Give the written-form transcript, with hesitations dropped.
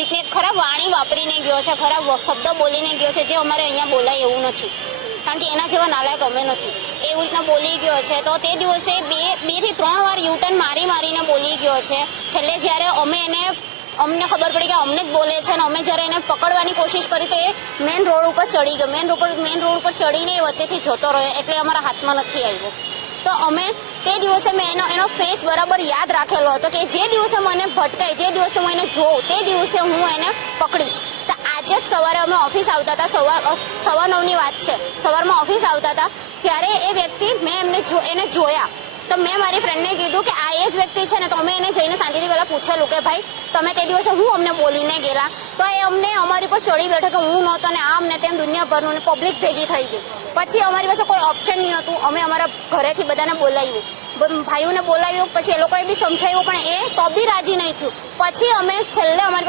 રીતની ખરાબ વાણી વાપરીને ગયો છે, ખરાબ શબ્દ બોલીને ગયો છે, જે અમારે અહીંયા બોલાય એવું નથી, કારણ કે એના જેવા નાલાયક અમે નથી. એવી રીતના બોલી ગયો છે. તો તે દિવસે બે થી 3 વાર યુટર્ન મારીને બોલી ગયો છે. છેલ્લે જ્યારે અમને ખબર પડી કે અમને જ બોલે છે, અને અમે જ્યારે એને પકડવાની કોશિશ કરી તો એ મેઇન રોડ ઉપર ચડી ગયો. મેઇન રોડ ઉપર ચડીને એ વચ્ચેથી જતો રહ્યો, એટલે અમારા હાથમાં નથી આવ્યો. તો અમે તે દિવસે મેં એનો ફેસ બરાબર યાદ રાખેલો હતો કે જે દિવસે મને ભટકાય, જે દિવસે હું એને જોઉં, તે દિવસે હું એને પકડીશ. તો આજે જ સવારે અમે ઓફિસ આવતા હતા, 9:15ની વાત છે, સવારમાં ઓફિસ આવતા હતા, ત્યારે એ વ્યક્તિ મેં એને જોયા. તો મેં મારી ફ્રેન્ડને કીધું કે આ એ જ વ્યક્તિ છે ને. તો અમે એને જઈને શાંતિથી પહેલા પૂછેલું કે ભાઈ તમે તે દિવસે હું અમને બોલીને ગયેલા. તો એ અમને અમારી પર ચડી બેઠો કે હું નહોતો ને આમ ને તેમ દુનિયાભરનું ને પબ્લિક ભેગી થઈ ગઈ. પછી અમારી પાસે કોઈ ઓપ્શન નહીં હતું. અમે અમારા ઘરેથી બધાને બોલાવ્યું, ભાઈઓને બોલાવ્યું, પછી એ લોકોએ બી સમજાવ્યું, પણ એ તો બી રાજી નહીં થયું. પછી અમે છેલ્લે અમારી